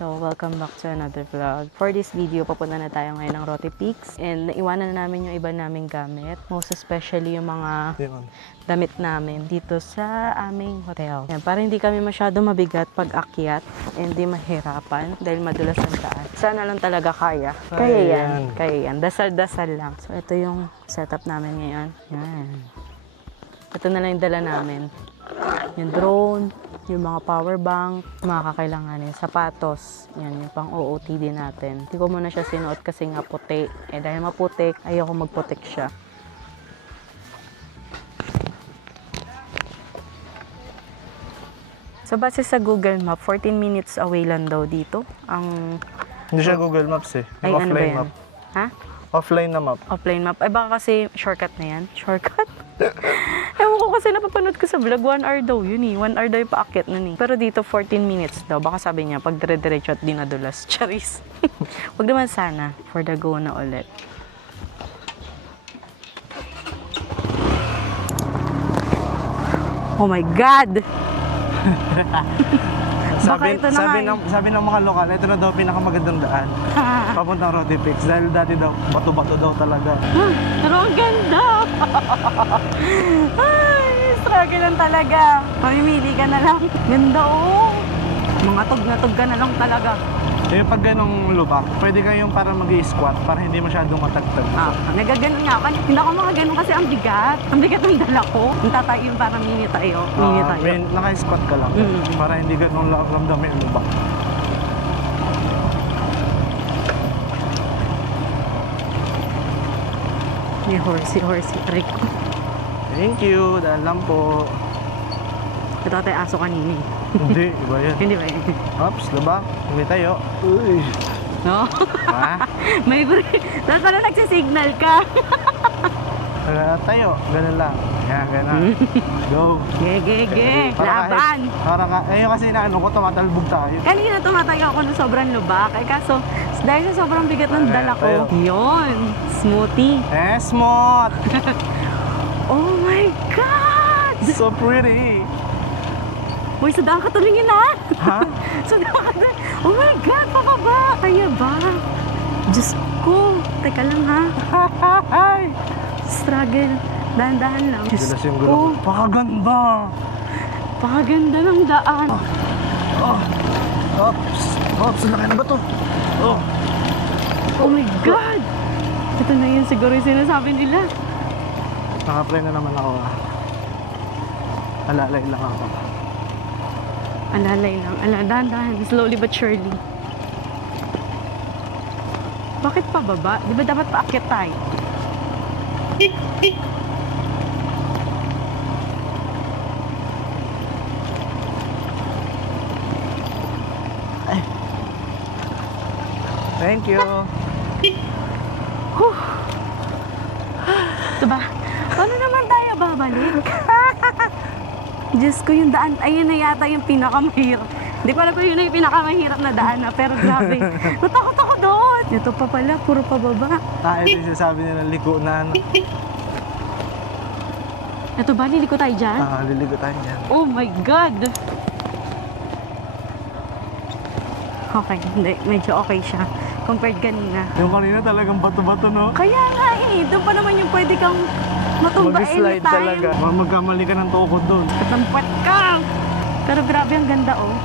So, welcome back to another vlog. For this video, papunta na tayo ngayon ng Rote Peaks. And naiwanan na namin yung iba naming gamit. Most especially yung mga damit namin dito sa aming hotel. Yan, para hindi kami masyado mabigat pag akyat. Hindi mahirapan dahil madulas ang daan. Sana lang talaga kaya. Kaya yan. Dasal-dasal lang. So, ito yung setup namin ngayon. Yan. Ito na lang yung dala namin. Yung drone, yung mga power bank, mga kakailanganin, sapatos, yan, yung pang OOTD natin. Hindi ko muna siya sinuot kasi nga puti. Dahil maputik, ayoko magputik siya. So, base sa Google Map, 14 minutes away lang daw dito. Hindi siya Google Maps eh. Ay, Offline ano ba yan? map. Ha? Offline na map. Offline map. Ay, baka kasi shortcut na yan. Shortcut? Ewan ko kasi napapanood ko sa vlog, 1 hour daw yun eh. 1 hour daw yung paakyat nun eh. Pero dito, 14 minutes daw. Baka sabi niya, pag dire-diretso at dinadulas. Charis. Wag naman sana. For the go na ulit. Oh my God! sabi ng mga lokal, ito na daw pinakamagandang daan. Papuntang Rote Peaks. Dahil dati daw, bato-bato daw talaga. Pero ang ganda! Ay, struggle lang talaga. Mamimili ka na lang. Ganda oh! Mga tug ka na lang talaga. Eh, pag ganong lubak, pwede kayong para mag-i-squat para hindi masyadong matagtag. Nagaganon nga ako. Hindi ako makaganon kasi ang bigat. Ang bigat ng dala ko. Ang tatayo para mini tayo. Naka-squat ka lang. Para hindi ganong ramdam yung lubak. May horsey trick. Thank you. Dahil lang po. Ito tayo aso kanina. Hindi, iba yan. Hindi ba yun? Ops, lubak. Hindi tayo. Uy. No? Ha? May break. Tapos pala nagsisignal ka. Tayo. Ganun lang. Yan, ganun. Go. Ge. Laban. Para ayun kasi inaano ko, tumatalbog tayo. Kanina tumatayo ako ng sobrang lubak. Ay kaso, dahil sa sobrang bigat ng dala ko, yun. Smoothie. Smooth. Oh my God! So pretty. Uy, sa daan ka tulingin ha? Ha? Sa daan ka tulingin. Oh my God, pababa. Kaya ba? Diyos ko. Teka lang ha. Hi! Struggle. Dahan-dahan lang. Diyos ko. Pakaganda. Pakaganda ng daan. Ops, laki na ba to? Oh my God. Ito na yun siguro yung sinasabi nila. Naka-apply na naman ako. Alalay lang ako. Alalay lang. Dahan-dahan. Slowly but surely. Bakit pababa? Di ba dapat paakyat tayo? Ay. Thank you. Diba? Paano naman tayo babalik? Diyos ko, yung daan, ayun na yata yung pinakamahirap. Hindi ko alam kung yun na yung pinakamahirap na daan na, pero grabe. Natakot ako doon. Ito pa pala, puro pababa. Ito yung sinasabi nila, liko na ano. Ito ba, liliko tayo dyan? Liliko tayo dyan. Oh my God! Okay, hindi. Medyo okay siya. Compared kanina. Yung kanina talagang bato-bato, no? Kaya nga eh. Doon pa naman yung pwede kang matumba mag-slide anytime. talaga. Magkamali ka ng tukod doon. Tampet ka! Pero grabe ang ganda oh.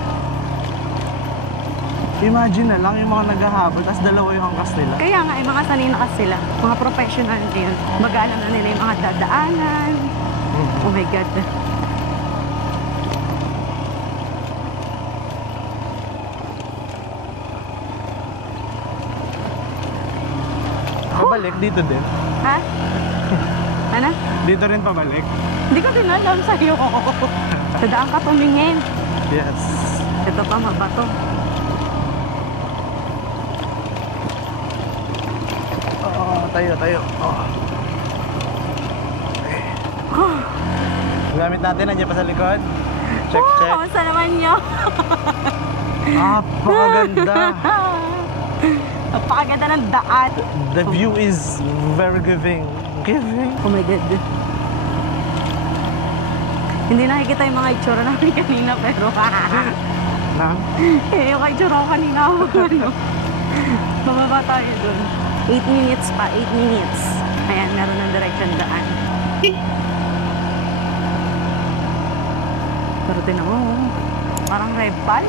Imagine na lang yung mga naghahabol, tapos dalawa yung angkas nila. Kaya nga, mga sanay na kasi sila. Mga professional na yun. Mag-alam na nila yung mga dadaanan. Oh my God. Pabalik dito din. Ha? Ano? Dito rin pabalik. Hindi ko din alam sa'yo. Sa daan ka tumingin. Yes. Ito pa, mabato. Tayo. Gamit natin, nandiyan pa sa likod. Check. Kamusta naman nyo? Napakaganda. Napakaganda ng daan. The view is very giving. Oh my God. Hindi nakikita yung mga itsura namin kanina, pero Nang? Eh, yung kay Juro kanina ako. Ano? Bababa tayo dun. 8 minutes pa, 8 minutes. Ayan, meron ng direction daan. Pero tinan mo, parang Rebpal.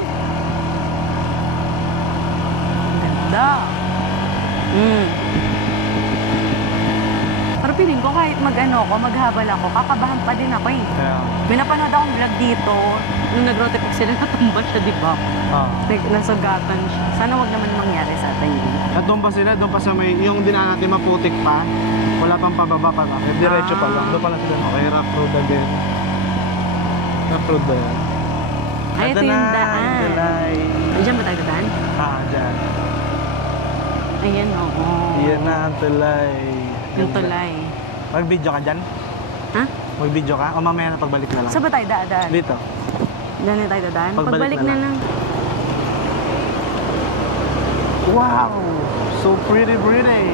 Ang ganda. Pero piling ko kahit maghabal ako, kakabahan pa din ako eh. Kaya, May napanood akong vlog dito, nung nag-rotifix sila, natumba siya, di ba? Nasugatan siya. Sana wag naman mangyari sa atin yun. At doon pa sila, doon pa sa may, yung dinaan natin maputik pa. Wala pang pababa pa lang. Diretso pa lang. Doon pa lang sila. Okay, rough road again. Rough road ba yan? Ay, ito yung daan. Tulay. Diyan ba tayo daan? Dyan. Ayan, oo. Yan na ang tulay. Yung tulay. Mag-video ka dyan? Ha? Mag-video ka? O mamaya na pagbalik na lang? Saan ba tayo daan? Dito. Daan na tayo daan? Pagbalik Pagbalik na na lang. Wow! So pretty, pretty.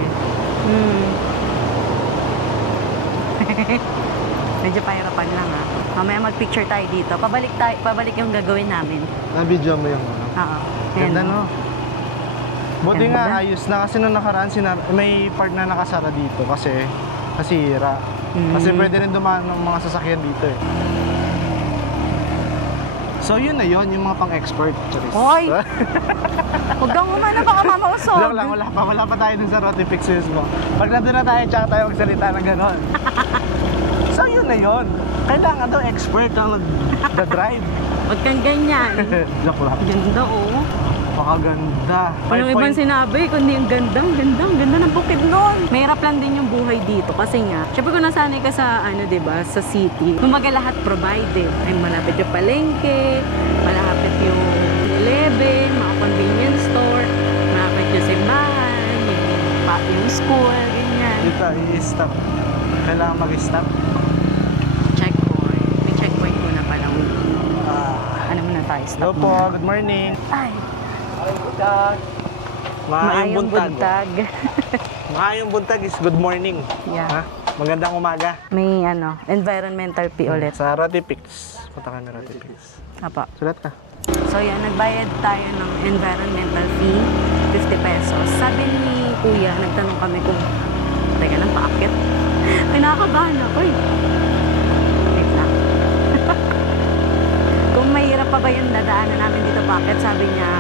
Medyo pahirapan lang ha. Mamaya mag-picture tayo dito. Pabalik yung gagawin namin. Na-video mo yung ano? Oo. Ganda Ayan. no? Buti Ganda. nga ayos na kasi nung nakaraan may part na nakasara dito kasi nasira. Kasi pwede rin dumaan ng mga sasakyan dito eh. So yun na yun, yung mga pang-expert. Hoy! Huwag kang umano, baka mamausog. Joke lang, wala pa tayo dun sa Rotifix mo. Pag nandun na tayo, tsaka tayo magsalita ng gano'n. So yun na yun. Kailangan daw expert ang nag-drive. Huwag kang ganyan. Joke lang. Ganda oh. Pakaganda. Walang ibang sinabi, kundi ang ganda ng bukid nun. Mahirap lang din yung buhay dito kasi nga, syempre kung nasanay ka sa, diba, sa city, kumaga lahat provided. Ay malapit yung palengke, malapit yung 11, mga convenience store, malapit yung simbahan, yung school, ganyan. Dito, i-stop. Kailangan mag-stop. Checkpoint. May checkpoint muna pala. Ano muna tayo? Hello Stop po, muna. good morning. Ay, Maayong buntag. buntag. Maayong buntag is good morning. Yeah. Ha? Magandang umaga. May environmental fee ulit. Sa Rotifix. Punta kami Rotifix. Apa. Sulat ka. So yan, nagbayad tayo ng environmental fee, 50 pesos. Sabi ni Kuya, nagtanong kami kung, teka lang, paakit. Ay, nakakabahan ako eh. Wait lang. Kung mahirap pa ba yung dadaanan namin dito paakit, sabi niya,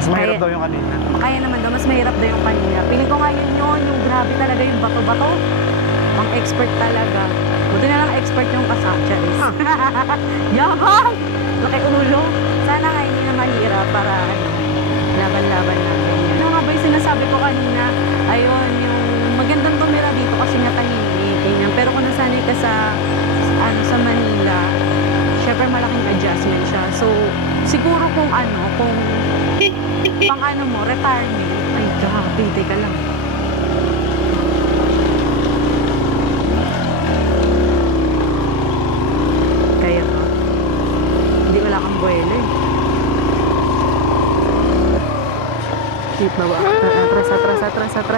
Mas mahirap daw yung kanina. kaya naman daw, mas mahirap daw yung kanina. Piling ko nga yun, yung grabe talaga yung bato-bato. Ang expert talaga. Buti na lang expert yung kasatsa is. Yabang! Laki ulo. Sana nga hindi na mahirap para laban-laban natin. Ano nga ba yung sinasabi ko kanina? Ayun, yung magandang tumira dito kasi nga tahimik. Ganyan. Pero kung nasanay ka sa Manila, syempre malaking adjustment siya. So, siguro kung pang mo, retirement. Ay, grabe, teka lang. Kaya to. Hindi wala kang buwelo eh. Wait, baba. Atras.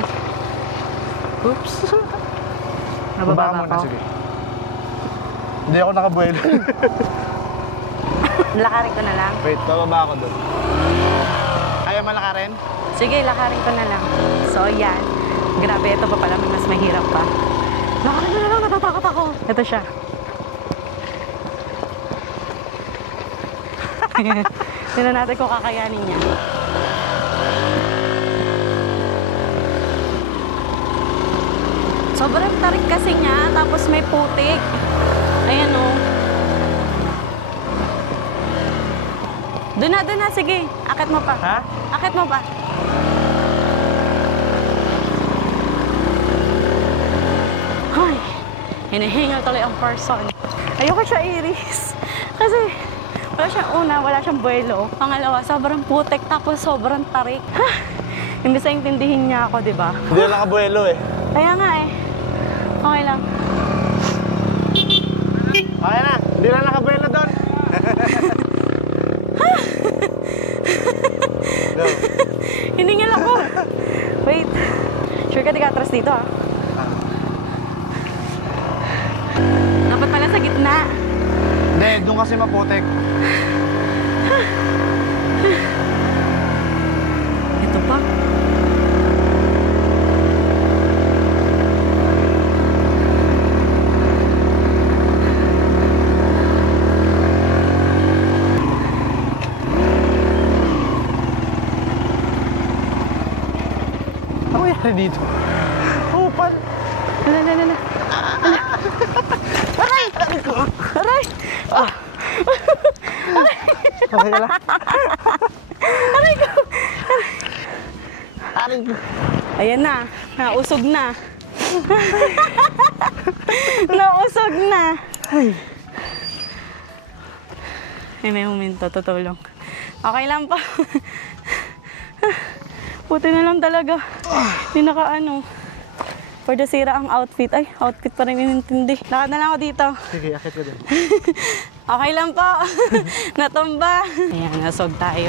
Oops. Nababa Baba mo na, ako. sige. Hindi ako nakabuelo. Lakarin ko na lang. Wait, bababa ako doon. Kaya malakarin? Sige, lakarin ko na lang. So, yan. Grabe, ito pa pala. Mas mahirap pa. Lakarin ko na lang. Natatakot ako. Ito siya. Tignan natin kung kakayanin niya. Sobrang tarik kasi niya. Tapos may putik. Ayan o. Doon na. Sige. Akit mo pa. Ha? Akit mo pa. Ay, hinihingal tuloy ang person. Ayoko siya iris. Kasi wala siyang buwelo. Pangalawa, sobrang putek tapos sobrang tarik. Imbis na intindihin niya ako, di ba? Hindi ako nakabuelo eh. Kaya nga eh. Okay lang. Okay na, hindi na nakabuelo doon. Go. Hiningal ako. Wait. Sure ka di ka atras dito ah. Dapat pala sa gitna. Hindi, doon kasi maputek. Ito pa. Ano nangyari dito? Upan! Ala. Aray! Aray! Ah. Okay ka lang? Aray ko! Aray ko! Ayan na. Nausog na. Nausog na. Ay! Ay, may huminto. Tutulong. Okay lang pa. Puti na lang talaga. Hindi naka-ano. For the sira ang outfit. Ay, outfit pa rin inintindi. Lakad na lang ako dito. Sige, akit ko din. Okay lang po. Natumba. Ayan, nasog tayo.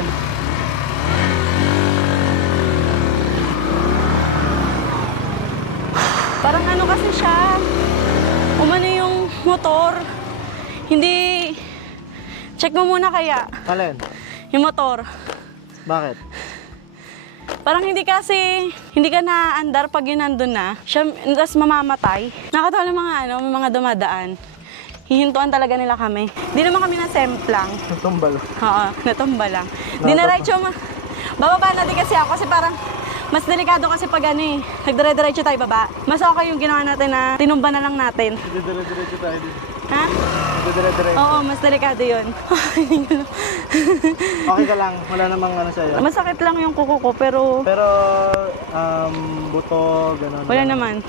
Parang ano kasi siya. Umano yung motor. Hindi... Check mo muna kaya. Alin? Yung motor. Bakit? Parang hindi ka naandar pag yun nandun na. Siya, tapos mamamatay. Nakatawa ng mga may mga dumadaan. Hihintuan talaga nila kami. Hindi naman kami nasemplang. Natumbalo. Oo, natumba lang. Dinaretso mo. Bababa na din kasi ako kasi parang mas delikado kasi pag nagdire-diretso tayo baba. Mas okay yung ginawa natin na tinumba na lang natin. Dire-diretso tayo din. Ha? Dire-diretso. Oo, mas delikado yun. Okay ka lang, wala namang ano sa'yo. Masakit lang yung kuko ko pero Pero, buto, gano'n. wala naman.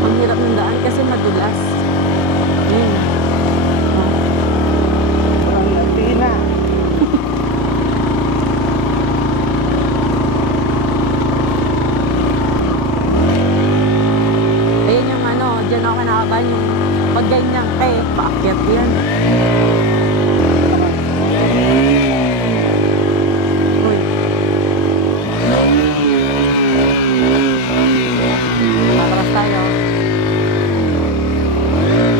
Ang hirap ng daan kasi madulas. Ang tina. Ayun yung dyan ako nakakaban yung pag ganyan paakyat yan. Uy. Matras tayo.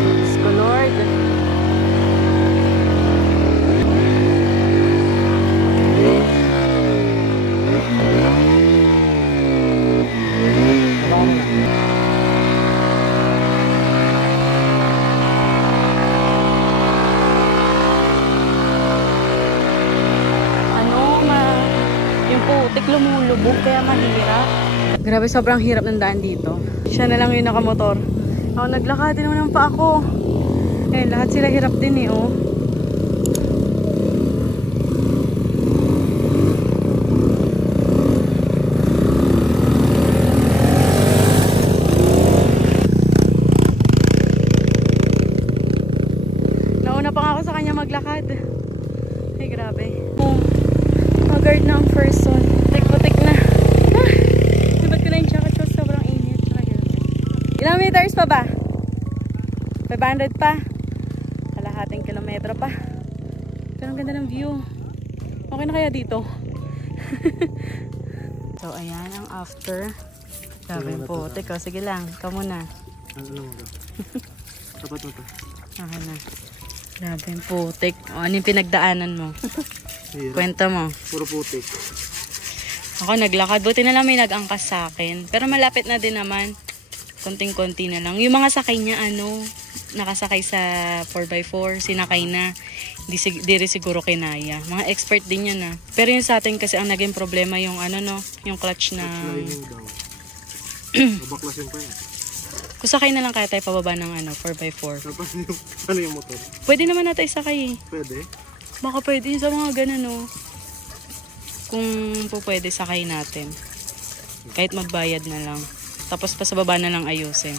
Diyos ko Lord. Yung putik lumulubog kaya mahirap. Grabe, sobrang hirap ng daan dito. Siya na lang yung nakamotor. Ako naglakad, din naman pa ako. Eh, lahat sila hirap din oh. Nauna pa nga ako sa kanya maglakad. Ay, grabe. Haggard na ang person. Putik-putik na. Sabat ko na yung jacket ko. Sobrang init. Ilang meters pa ba? 500 pa. Kalahating kilometro pa. Pero ang ganda ng view. Okay na kaya dito? So, ayan ang after. Grabe yung putik. Sige lang. Ikaw muna. Ano mo ba? Tapat mo to. Okay na. Grabe yung putik. Ano yung pinagdaanan mo? Kwenta mo. Puro putik. Ako naglakad. Buti na lang may nag-angkas sa akin. Pero malapit na din naman. Konting-konti na lang. Yung mga sakay niya, nakasakay sa 4x4, sinakay na. Di rin siguro kinaya. Mga expert din yan Pero yung sa atin kasi ang naging problema yung yung clutch na... Lining daw. Mabaklasin pa yan. Kung sakay na lang kaya tayo pababa ng 4x4. Ano yung motor? Pwede naman natin isakay Pwede? Baka pwede sa mga ganun Kung po pwede sakay natin. Kahit magbayad na lang. Tapos pa sa baba na lang ayusin.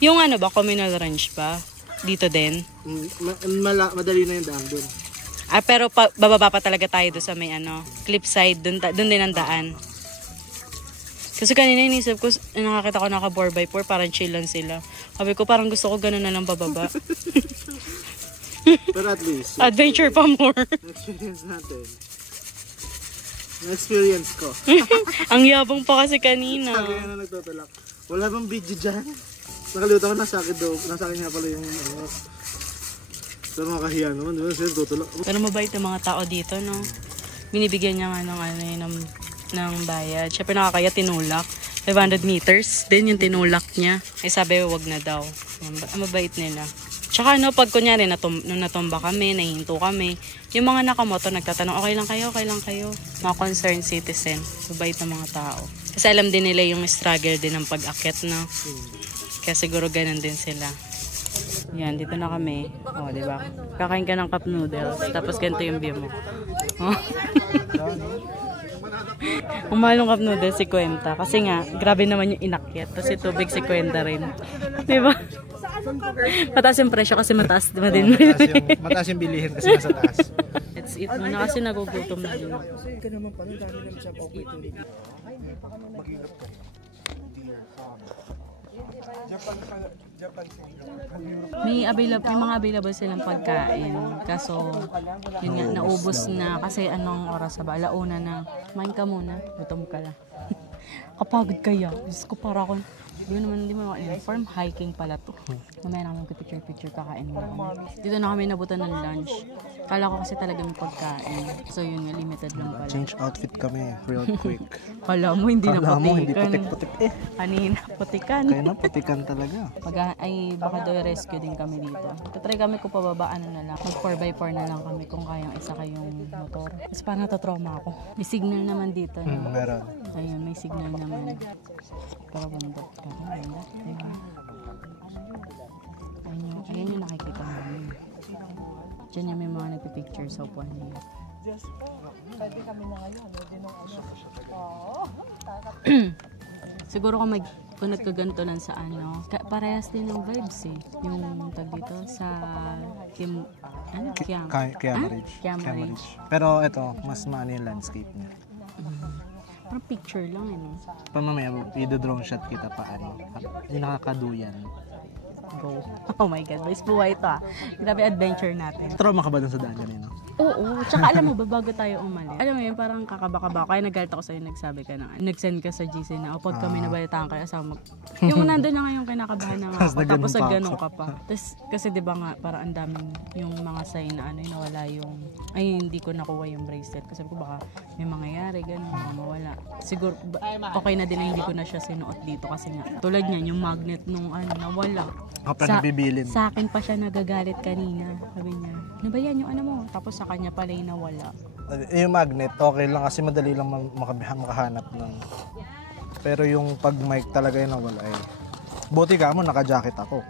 Yung ba, communal range ba? Dito din? Madali na yung daan dun. Pero bababa pa talaga tayo doon sa may cliffside. Doon din ang daan. Kasi kanina inisip ko, nakakita ko naka 4x4, parang chill lang sila. Sabi ko, parang gusto ko ganun na lang bababa. Pero at least, adventure pa more. experience natin. Na-experience ko. Ang yabang pa kasi kanina. Sabi na nagtutulak. Wala bang video dyan? Nakalimutan ko, nasa akin daw. Nasa akin nga pala yung ano. Pero makahiya naman, di ba? Sir, tutulak. Pero mabait yung mga tao dito, no? Binibigyan niya nga ng, ng bayad. Siyempre nakakaya tinulak. 500 meters. Then yung tinulak niya. Ay sabi, wag na daw. Mabait nila. Tsaka ano, pag kunyari nung natumba kami, nahinto kami, yung mga nakamoto nagtatanong, okay lang kayo, okay lang kayo. Mga concerned citizen. Mabait na mga tao. Kasi alam din nila yung struggle din ng pag-akit, no? Kaya siguro ganun din sila. Yan, dito na kami. O, di ba? Kakain ka ng cup noodles. Tapos ganito yung view mo. Oh. Ang mahal ng cup noodles, 50. Kasi nga, grabe naman yung inakyat. Tapos yung tubig, 50 rin. Di ba? Mataas yung presyo kasi mataas din. Mataas yung bilihin kasi nasa taas. Let's eat muna kasi nagugutom na din. May mga available silang pagkain. Kaso, yun nga, naubos na. Kasi anong oras ba? Alauna na. Kumain ka muna. Gutom ka lang. Kapagod kaya. Diyos ko, para akong hindi mo inform, hiking pala to. Mamaya na kami picture kakain muna kami. Dito na kami nabutan ng lunch. Kala ko kasi talaga may pagkain. So yun nga, limited lang pala. Change outfit kami, real quick. Kala mo hindi na Kala putikan. mo hindi putik-putik eh. Kanina, putikan. Kaya na putikan talaga. Baka daw rescue din kami dito. Tatry kami kung pababa, ano na lang. Mag 4x4 na lang kami kung kayang isa kayong motor. Kasi parang natatrauma ako. May signal naman dito. No? Meron. Ayun, may signal naman. Pero bundok ka. Ganda. Diba? Ayun yung nakikita namin. Diyan yung may mga nagpipicture sa upuan niya. Siguro kung nagkaganto lang sa ano, parehas din ng vibes eh. Yung tag dito sa Kiama Ridge. Pero ito, mas maano yung landscape niya. Parang picture lang eh. No? Pa mamaya, i-drone shot kita pa ano. Yung nakakaduyan. Go. Oh my God, may buhay ito ah. Grabe adventure natin. Trauma ka ba dun sa daan kanina? Oo. Tsaka alam mo ba, bago tayo umalis, alam mo yun, parang kakaba-kaba. Kaya nagalit ako sa'yo, nagsabi ka na, nag-send ka sa GC na, o pag kami nabalitaan kayo, asama yung nandun na nga yung kinakabahan na nga ako, tapos nagganong ka pa. Tapos, kasi di ba nga, parang ang daming yung mga sign na ano, yung nawala yung, ay hindi ko nakuha yung bracelet. Kasi ko baka may mangyayari, gano'n, baka mawala. Siguro, okay na din na hindi ko na siya sinuot dito kasi nga, tulad niyan, yung magnet nung ano, nawala. Kapag nabibilin. Sa akin pa siya nagagalit kanina. Sabi niya, ano ba yan yung ano mo? Tapos sa kanya pala yung nawala. Yung magnet, okay lang kasi madali lang makahanap ng... Pero yung pag mic talaga yung nawala eh. Buti ka mo, naka-jacket ako.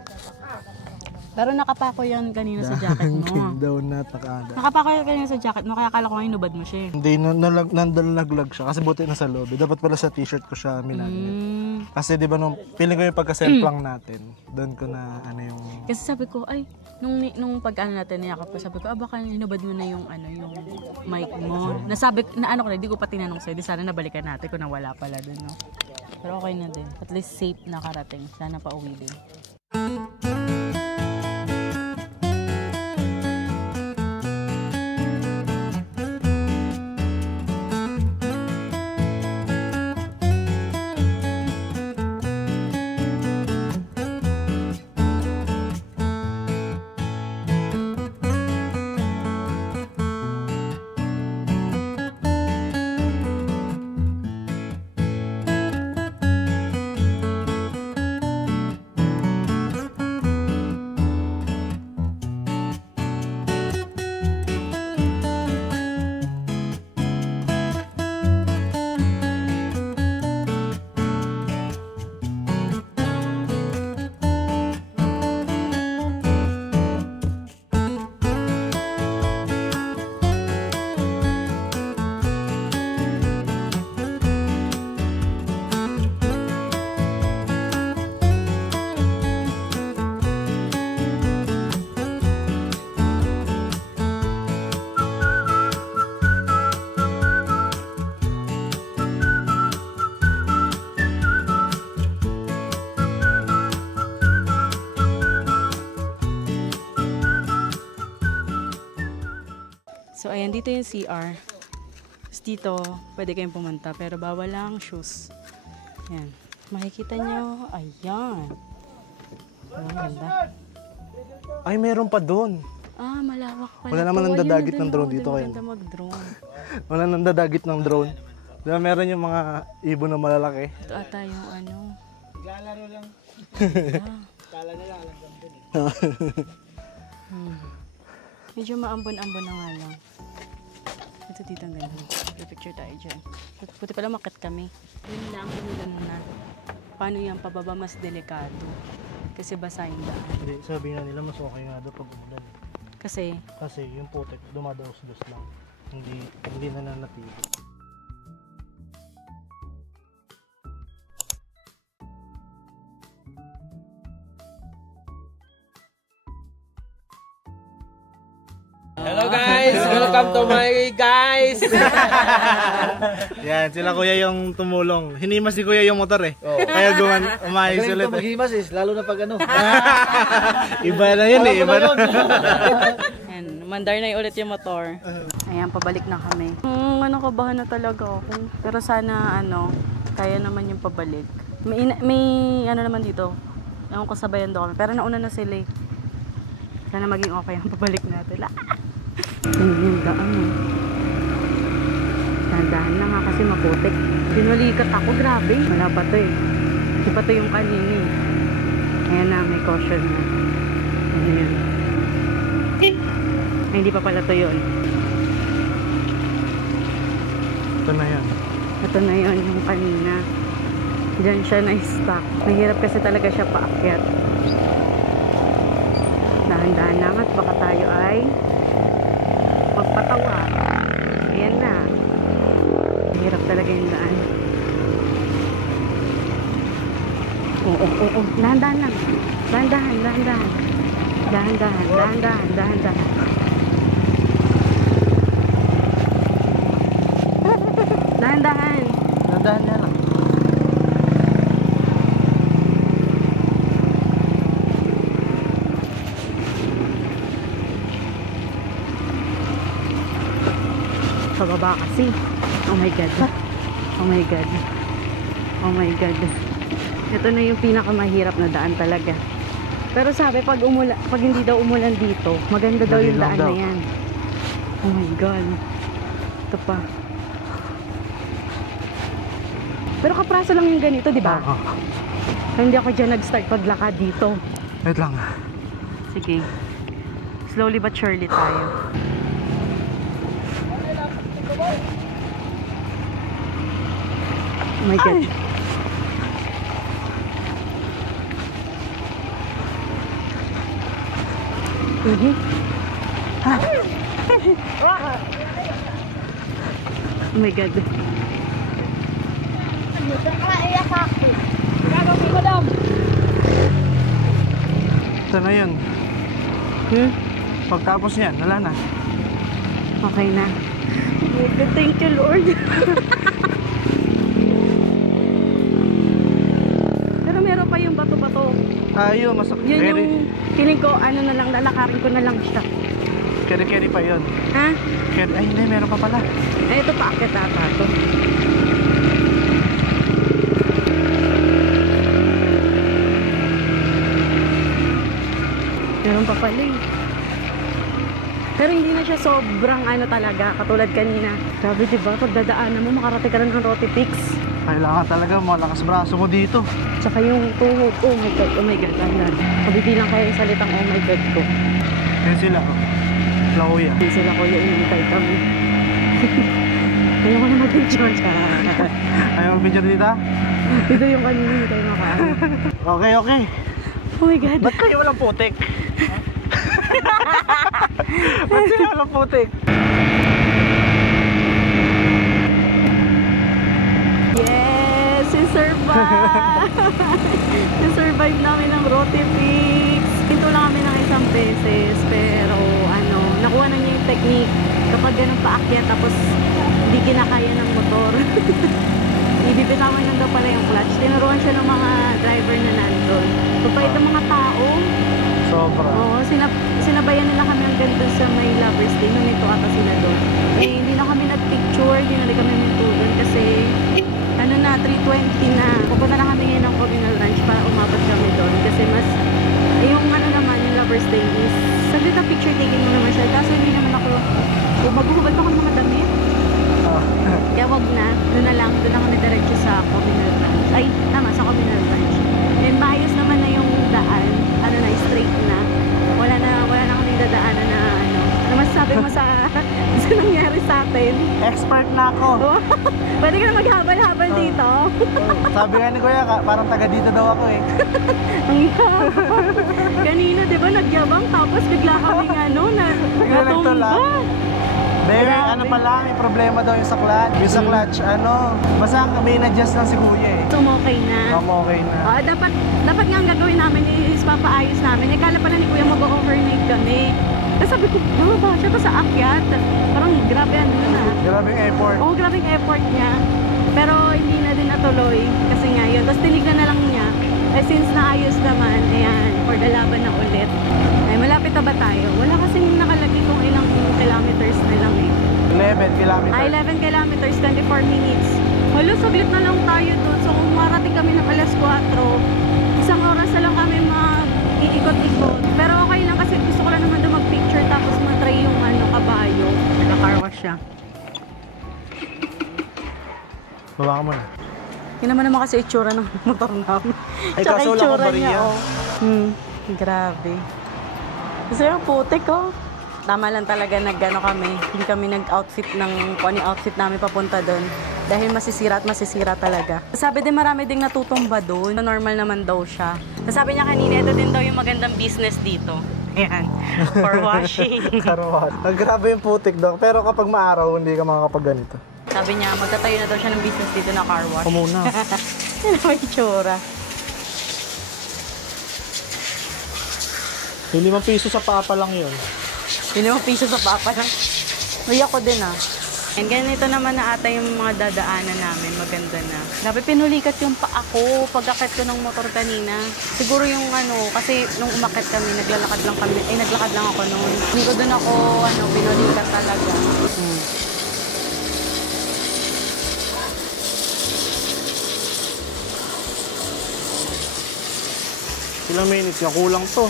Pero nakapako yan kanina sa jacket mo. Down na, naka-ada. Nakapako yan kanina sa jacket mo, kaya akala ko hinubad mo siya. Hindi, nalaglag siya kasi buti nasa loob. Dapat pala sa t-shirt ko siya minagnet. Kasi di ba nung feeling ko yung pagka-self-lang natin, doon ko na ano yung... Kasi sabi ko, ay, nung pag-ano natin niyakap ko, sabi ko, baka hinubad mo na yung ano, yung mic mo. Nasabi, na ano ko na, hindi ko pa tinanong sa'yo, di sana nabalikan natin kung nawala pala doon, no? Pero okay na din. At least safe nakarating. Sana pa uwi din. So, ayan, dito yung CR. Tapos dito, pwede kayong pumunta, pero bawal lang shoes. Ayan. Makikita nyo, ayan. Ang ganda. Ay, meron pa doon. Ah, malawak pala. Wala naman to. ang Ayun, dadagit ng nandun, drone oh, dito, di kaya. maganda mag-drone. Wala nang dadagit ng drone. Diba meron yung mga ibon na malalaki? Ito ata yung ano. Naglalaro lang. Kala nila alam kang dun eh. Medyo maambon-ambon na nga lang. Ito dito ang ganda. Picture tayo dyan. Puti pala makit kami. Yun lang, yun na. Paano yung pababa mas delikado? Kasi basa yung daan. Hindi, sabi nga nila mas okay nga daw pag umulan. Kasi, Kasi yung putik dumadaos-dos lang. Hindi na nanatili. Hello guys! Welcome to my guys! Yan, sila kuya yung tumulong. Hinimas si kuya yung motor eh. Kaya umayos ulit. Ito maghimas eh, lalo na pag ano. Iba na yun eh. Iba na. yan, mandar na ulit yung motor. Ayan, pabalik na kami. Nakabahan na talaga ako. Pero sana, kaya naman yung pabalik. May ano naman dito. Ewan ko sabayan daw kami. Pero nauna na sila eh. Sana maging okay ang pabalik natin. Ayun yung daan eh. Dahan na nga kasi maputik. Pinulikat ako, grabe. Wala pa to eh. Hindi pa to yung kanina eh. Ayan na, may caution na. Ayan. Ay, hindi pa pala to yun. Ito na yan. Ito na yun yung kanina. Diyan siya na-stuck. Mahirap kasi talaga siya paakyat. Dahan-dahan lang at baka tayo ay magpatawa. Ayan na. Mahirap talaga yung daan. Oo. Dahan-dahan lang. Dahan-dahan. Dahan-dahan. Nandahan niya lang. Pababa kasi. Oh my God. Ito na yung pinakamahirap na daan talaga. Pero sabi, pag hindi daw umulan dito, maganda daw yung daan na yan. Oh my God. Ito pa. Pero kapraso lang yung ganito, di ba? Oo. Hindi ako dyan nag-start paglakad dito. Wait lang. Sige. Slowly but surely tayo. Oh my God. Oh my God. Ito na yun. Pagtapos niyan, wala na. Okay na. Thank you, Lord. Pero meron pa yung bato-bato. Ayun, Yun yung feeling ko, lalakarin ko na lang siya. Keri-keri pa yun. Ha? Ay, hindi, meron pa pala. Ay, ito pa, akit ata to. Meron pa pala eh. Pero hindi na siya sobrang talaga, katulad kanina. Sabi diba, pag dadaanan mo, makarating ka na ng Rotipix. Kailangan talaga malakas braso mo dito. Tsaka yung tuhod, oh my God, ayan. Pabibilang kaya yung salitang oh my God ko. Yan sila. Sila kuya. Hindi sila kuya, inintay kami. Ayaw ko na mag-picture siya. Ayaw mo picture dito? Ito yung kanina, hindi tayo makaano. Okay. Oh my God. Ba't kayo walang putik? Ba't sila walang putik? Yes! Survive namin ng Rotipix. Pinto lang kami ng isang beses, pero nakuha na niya yung technique. Kapag ganun paakyat, tapos hindi kinakaya ng motor. Ibibitawan lang daw pala yung clutch. Tinuruan siya ng mga driver na nandun. Pagpait ng mga tao. Sobra. Oo, sinabayan nila kami ng ganito sa may Lovers Day. Nunito ata sila doon. Eh, hindi na kami nag-picture. Hindi na kami minto doon kasi 3:20 na. Pupunta na kami ngayon ng Communal Ranch para umabot kami doon. Kasi mas Eh, yung ano naman, yung Lover's Day is, sabi ka picture taking mo naman siya. Kaso hindi naman ako, maghubad ako ng mga damit. Oh. Kaya wag na, doon na lang, doon ako nadiretso sa Communal Branch. Ay, tama, sa Communal Branch. And maayos naman na yung daan, ano na, straight na. Wala na kaming dadaanan na ano. Ano masasabi mo sa nangyari sa atin? Expert na ako. Pwede ka na maghabal-habal dito. Sabi nga ni Kuya, parang taga dito daw ako eh. Ang yabang. Kanina, di ba, nagyabang tapos bigla kaming ano, Bigla nagtula. natumba. Dahil Grabe. ano pala, may problema daw yung sa clutch. Yung sa clutch, basta may na-adjust lang si Kuya eh. So, okay na. Okay na. Dapat nga ang gagawin namin is papaayos namin. Eh, kala pala ni Kuya mag-overnight kami. Tapos sabi ko, ba siya pa sa akyat? Parang grabe ano na. Grabe yung effort. Oo, grabe yung effort niya. Pero hindi na din natuloy. Kasi nga yun. Tapos tinignan na lang niya. Eh, since naayos naman, ayan, for the laban na ulit. Ay, malapit na ba tayo? Wala kasing nakalagay kung ilang kilometers na lang eh. 11 kilometers. 11 kilometers, 24 minutes. Hala, saglit na lang tayo doon. So, kung marating kami ng alas 4, isang oras na lang kami mag-iikot-ikot. Pero okay lang kasi gusto ko lang naman doon mag-picture tapos matry yung kabayo. Naka-car wash siya. Baba ka muna. Yun naman kasi itsura ng motor namin. Ay, Tsaka kaso wala itsura kang bariya. niya, oh. Grabe. Kasi yung putik, oh. Tama lang talaga nag-ano kami. Hindi kami nag-outfit ng kung ano yung outfit namin papunta doon. Dahil masisira at masisira talaga. Sabi din marami ding natutumba doon. Normal naman daw siya. Sabi niya kanina, ito din daw yung magandang business dito. Ayan. For washing. Karuan. Grabe yung putik daw. Pero kapag maaraw, hindi ka makakapag ganito. Sabi niya, magtatayo na daw siya ng business dito na car wash. Muna. Yan ang itsura. Yung 5 piso sa papa lang yun. Yung 5 piso sa papa lang. Uy, ako din ah. And ganito naman na ata yung mga dadaanan namin. Maganda na. Grabe, pinulikat yung paa ko pag-akit ko ng motor kanina. Siguro yung kasi nung umakit kami, naglalakad lang kami. Eh, naglakad lang ako noon. Hindi ko doon ako, pinulikat talaga. Ilang minutes ka? Kulang to.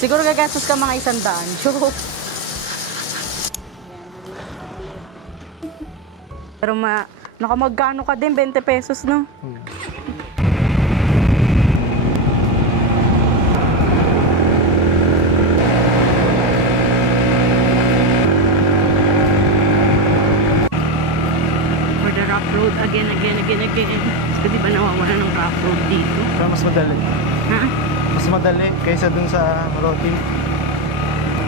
Siguro gagastos ka mga 100. Joke. Pero nakamagkano ka din, 20 pesos, no? For the rough road, again. Kasi di ba nawawala ng rough road dito? Pero mas madali. Ha? Mas madali kaysa dun sa roti.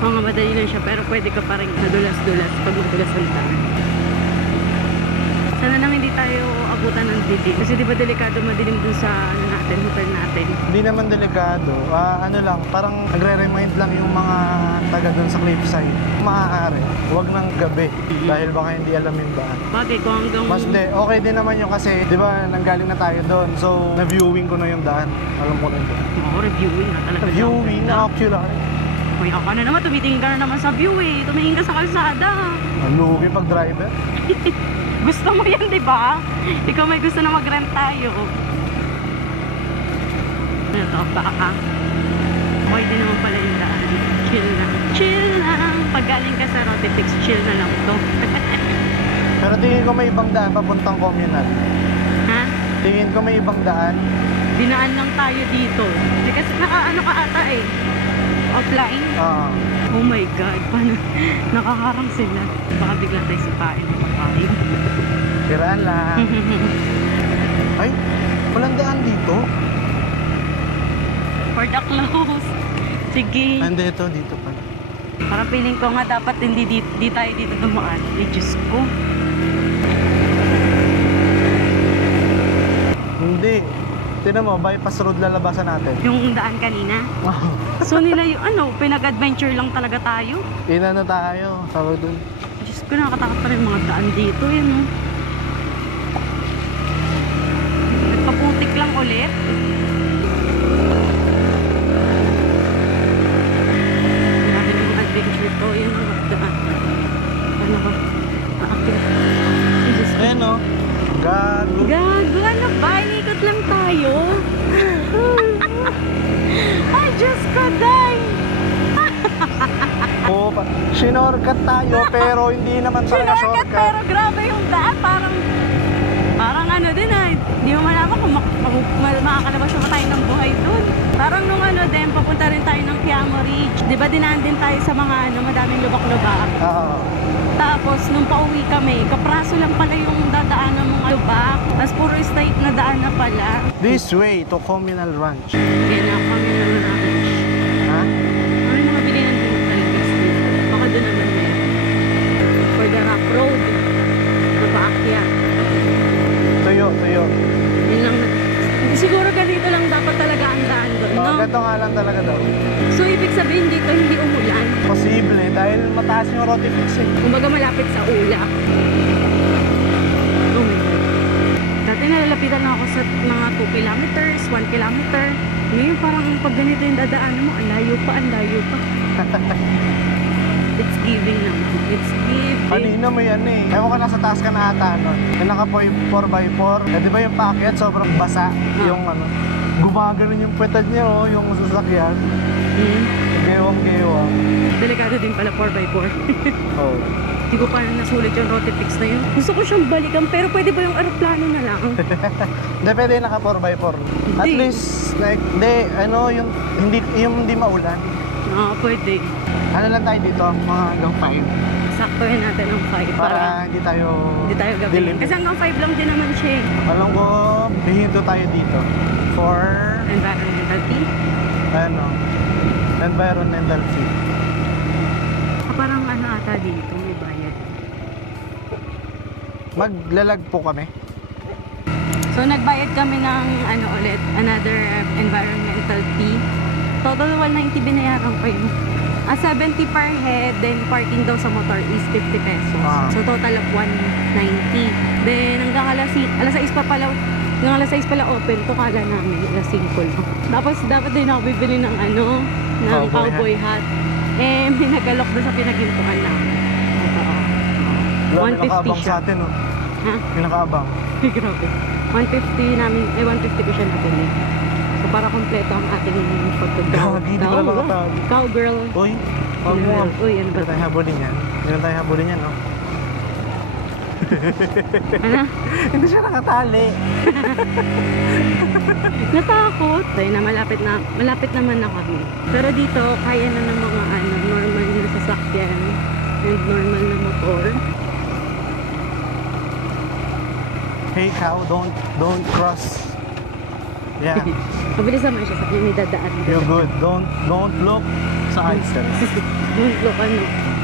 Oo nga, madali lang siya, pero pwede ka pa rin nadulas-dulas pag madulas ang daan. Sana lang hindi tayo abutan ng dilim. Kasi di ba delikado madilim dun sa hotel natin. Hindi naman delikado. Lang, parang nagre-remind lang yung mga taga dun sa cliffside. Maaari, huwag ng gabi dahil baka hindi alam yung daan. Bagay ko hanggang... Okay din naman yung kasi, di ba, nanggaling na tayo doon. So, na-viewing ko na yung daan. Alam ko na yun. Oo, reviewing na talaga. Viewing na actually. Uy, ako na naman, tumitingin ka na naman sa view eh. Tumingin ka sa kalsada. Ang lugi pag driver. Gusto mo yan, di ba? Ikaw may gusto na mag-rent tayo. Ito, baka. Okay din naman pala yung daan. Chill lang. Chill lang. Pag galing ka sa Rotipix, chill na lang to. Pero tingin ko may ibang daan papuntang communal. Ha? Tingin ko may ibang daan. Dinaan lang tayo dito. Kasi nakaano ka ata eh. Offline. Oh my God. Paano? Nakaharang sila. Baka bigla tayo sipain ng pagkain. Kiraan lang. Ay, walang daan dito. For the close. Sige. Dito pala. Parang feeling ko nga dapat hindi di tayo dito dumaan. Ay, Diyos ko. Hindi. Tinan mo, bypass road lalabasan natin. Yung daan kanina. So nila yung pinag-adventure lang talaga tayo. Inano tayo, tawag dun. Diyos ko, nakakatakot pa rin mga daan dito. Yan, no? Nagpaputik lang ulit. Marami ng adventure to. Yan ang daan. Ano ba? Nakakit. Diyos ko. Ayan o. Gago. Gago, ano ba? Inikot lang tayo. Diyos ko, day! Oo, shortcut tayo pero hindi naman talaga Shortcut, shortcut. pero grabe yung daan. Parang ano din ah. Hindi mo malaman kung makakalabas yung tayo ng buhay dun. Parang nung ano din, papunta rin tayo ng Quiamo Ridge. Di ba dinaan din tayo sa mga ano, madaming lubak-lubak. Oo. Tapos nung pauwi kami, kapraso lang pala yung dadaanan mong lubak. Tapos puro straight na daan na pala. This way to Communal Ranch. Kaya na kami na ranch. Ha? Ano yung mga bilihan din talaga dito? Baka doon naman yan. For the rock road. Napaakyat. Tuyo. Yun lang. Siguro ganito lang dapat talaga ang daan doon, no? Ganito nga lang talaga daw. So ibig sabihin dito hindi umulan. Posible dahil mataas yung rotifix eh. Kumbaga malapit sa ulap. Oh my God. Dati nalalapitan na ako sa mga 2 kilometers, 1 kilometer. Ngayon parang pag ganito yung dadaanan mo, ang layo pa. It's giving naman. It's giving. Kanina mo yan eh. Ewan ko nasa taas ka na ata nun. Yung naka 4x4. Eh di ba yung packet sobrang basa? Yung ano. Gumaganon yung petad niya oh, yung sasakyan. Gewang-gewang. Delikado din pala 4x4. Oh. Hindi ko pa nasulit yung Rotipix na yun. Gusto ko siyang balikan pero pwede ba yung aeroplano na lang? Hindi pwede naka 4x4. At Hindi. least like yung hindi maulan. Oo, pwede. Ano lang tayo dito, mga hanggang 5. Saktohin natin ang 5 Para hindi tayo gabi. dilim. Kasi hanggang 5 lang din naman siya. Alam ko, bihinto tayo dito. For, Environmental fee. environmental fee. Parang ano ata dito, may bayad. Maglalag po kami. So nagbayad kami ng another environmental fee. Total 190 binayaran ko yun. 70 per head, then parking daw sa motor is 50 pesos. So total of 190. Then hanggang alas 6 pa pala, hanggang alas 6 pala open to, kala namin alas 5 lang. Tapos dapat din ako bibili ng ng cowboy hat. Eh, may nagalok doon sa pinagintuan namin. Wala, 150 nakaabang siya. sa atin, oh. Ha? Yung nakaabang. Ay, grabe. 150 namin, 150 ko siya nabili. So, para kompleto ang ating photograph. Gagi, di pala makatawag. Cowgirl. Uy, wag mo. Uy, ano ba? Hindi tayo habulin yan. Hindi tayo habulin yan, no? Ano? Hindi siya nakatali. Natakot. Dahil na malapit naman na kami. Pero dito, kaya na ng mga normal na sasakyan and normal na motor. Hey cow, don't cross. Yeah, Mabilis naman siya sa kanya, may dadaan. you're good. Don't look sa eyes. Don't look,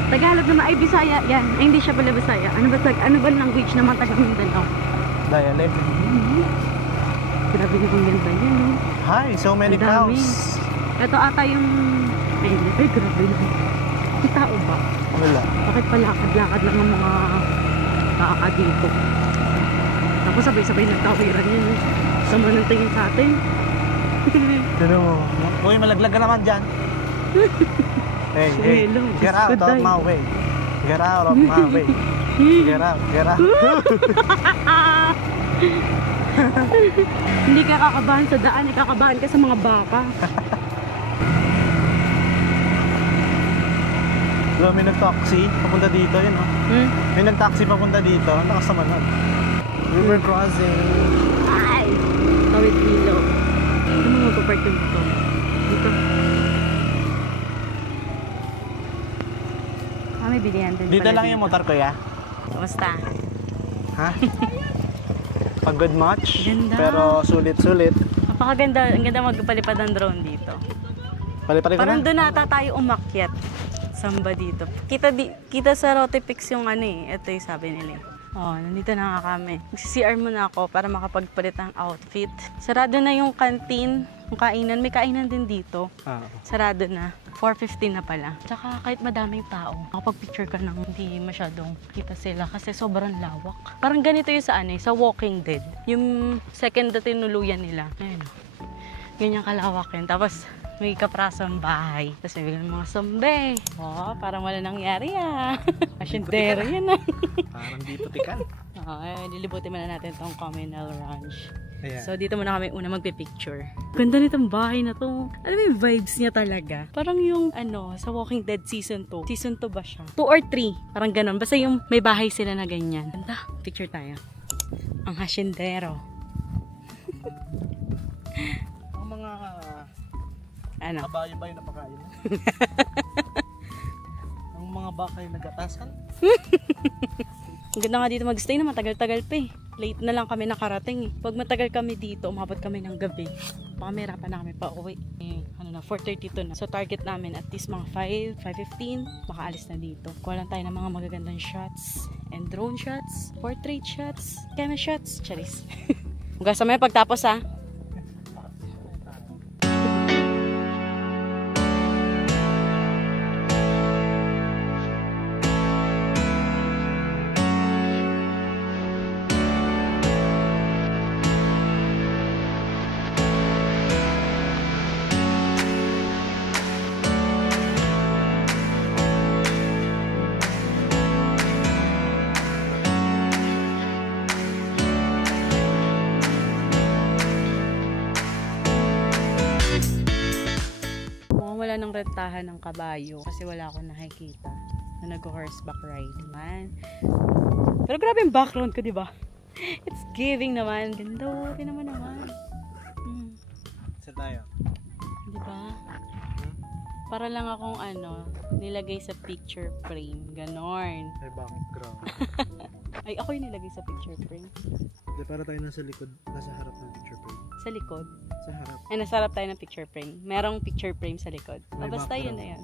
Tagalog naman, ay Bisaya, yan. Ay, hindi siya pala Bisaya. Ano ba language naman taga Mindanao? Dialect. Grabe na kung ganda yan, no? Hi, so many Ang dami. cows. Ito ata yung... Ay, grabe na. May tao ba? Wala. Bakit palakad-lakad lang ang mga baka dito? Tapos sabay-sabay nagtawiran yan, eh. Sama ng tingin sa atin. Sino mo? Uy, malaglag ka naman dyan. Hey, Hello, get out Diyos ko, of day. my way. Get out of my way. Get out. Hindi ka kakabahan sa daan, kakabahan ka sa mga baka. So, may nag-taxi papunta dito, yun, oh. May nag-taxi papunta dito. Ang lakas naman nun. River crossing. Ay! Tawid ilog. Ano mo magpapark yung dito? Dito. May bilihan din Dito pala lang yung motor ko, ya. Kamusta? Ha? Pagod much, Ganda. pero sulit-sulit. Napakaganda. Ang ganda magpalipad ng drone dito. Pali-pali ko Parang na. doon ata tayo umakyat. Samba dito. Kita sa Rotipix yung ito yung sabi nila. Oh, nandito na nga kami. Mag-CR muna ako para makapagpalit ng outfit. Sarado na yung canteen, yung kainan. May kainan din dito. Sarado na. 4:15 na pala. Tsaka kahit madaming tao, makapag-picture ka nang hindi masyadong kita sila kasi sobrang lawak. Parang ganito yung sa Walking Dead. Yung second na tinuluyan nila. Ayun. Ganyan kalawak yun. Tapos may kaprasang bahay. Tapos may bilang mga sombe. Oh, parang wala nangyari ah. Asyendero yan ah. Parang di putikan. Lilibutin muna natin itong communal ranch. Ayan. So, dito muna kami una magpipicture. Ganda nitong bahay na to. Alam mo yung vibes niya talaga. Parang yung, sa Walking Dead Season 2. Season 2 ba siya? 2 or 3. Parang ganun. Basta yung may bahay sila na ganyan. Ganda. Picture tayo. Ang hasyendero. Ang mga kabayo ba yung napakain? Ang mga baka yung nagatasan? Ang ganda nga dito mag-stay na matagal-tagal pa eh. Late na lang kami nakarating eh. Pag matagal kami dito, umabot kami ng gabi. Baka may hirapan na kami pa uwi. 4:32 na. So target namin at least mga 5:15, makaalis na dito. Kuha lang tayo ng mga magagandang shots. And drone shots, portrait shots, camera shots, charis. Huwag sa may pagtapos ha. Wala nang rentahan ng kabayo kasi wala akong nakikita na nag-horseback riding man. Pero grabe yung background ko, di ba? It's giving naman. Ganda, naman. Saan tayo? Di ba? Para lang akong nilagay sa picture frame. Ganon. Ay, background. Ay, ako yung nilagay sa picture frame. Hindi, para tayo nasa likod, nasa harap ng picture frame. Sa likod. Sa harap. Ay, nasa harap tayo ng picture frame. Merong picture frame sa likod. May Basta yun background. na yun.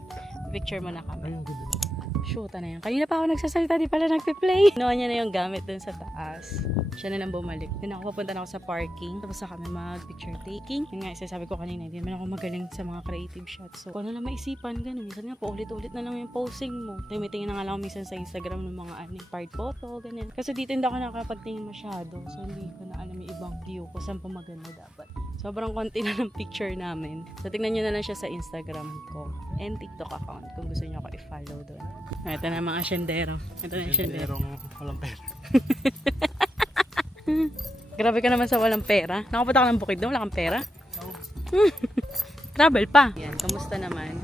Picture mo na kami. Ay, ang ganda. Shoot na yan. Kanina pa ako nagsasalita, di pala nagpe-play. Ginawa niya na yung gamit dun sa taas. Siya na lang bumalik. Then ako papunta na ako sa parking. Tapos na kami mag-picture taking. Yun nga, sabi ko kanina, hindi naman ako magaling sa mga creative shots. So, kung ano lang maisipan, gano'n. Minsan nga, paulit-ulit na lang yung posing mo. Tumitingin na nga lang ako minsan sa Instagram ng mga part photo, ganyan. Kasi dito hindi ako nakapagtingin masyado. So, hindi ko na alam yung ibang view ko saan pa maganda dapat. Sobrang konti na ng picture namin. So, tignan nyo na lang siya sa Instagram ko and TikTok account kung gusto nyo ako i-follow doon. Ito na mga asyendero. Ito na yung asyendero. Walang pera. Grabe ka naman sa walang pera. Nakapunta ka ng bukid doon, wala kang pera? Travel pa. Yan, kamusta naman?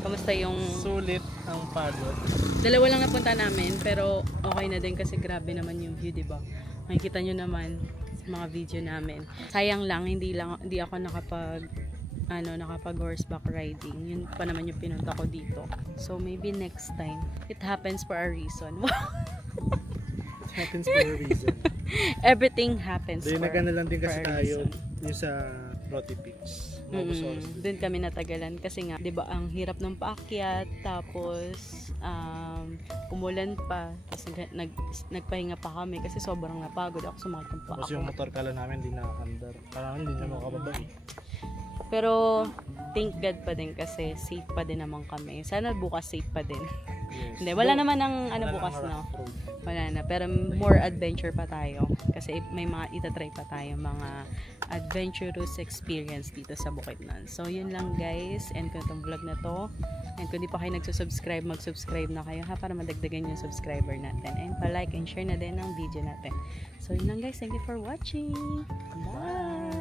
Kamusta yung... Sulit ang pagod. Dalawa lang napunta namin, pero okay na din kasi grabe naman yung view, diba? Makikita nyo naman sa mga video namin. Sayang lang, hindi ako nakapag horseback riding. Yun pa naman yung pinunta ko dito. So maybe next time. It happens for a reason. It happens for a reason. Everything happens for a reason. Nagana lang din kasi tayo yung sa Rotipix. Doon kami natagalan kasi nga, 'di ba, ang hirap ng paakyat, tapos umulan pa, kasi nagpahinga pa kami kasi sobrang napagod ako, sumakit pa Tapos ako. yung motor kala namin hindi nakakandar. Parang hindi na makababa eh. Pero thank God pa din kasi safe pa din naman kami. Sana bukas safe pa din. Yes. Hindi, wala naman ang bukas na. Wala na. Pero more adventure pa tayo. Kasi may mga itatry pa tayo. Mga adventurous experience dito sa Bukidnon. So, yun lang guys. And kung itong vlog na to. And kung di pa kayo nagsusubscribe, mag-subscribe na kayo para madagdagan yung subscriber natin. And pa-like and share na din ang video natin. So, yun lang guys. Thank you for watching. Bye!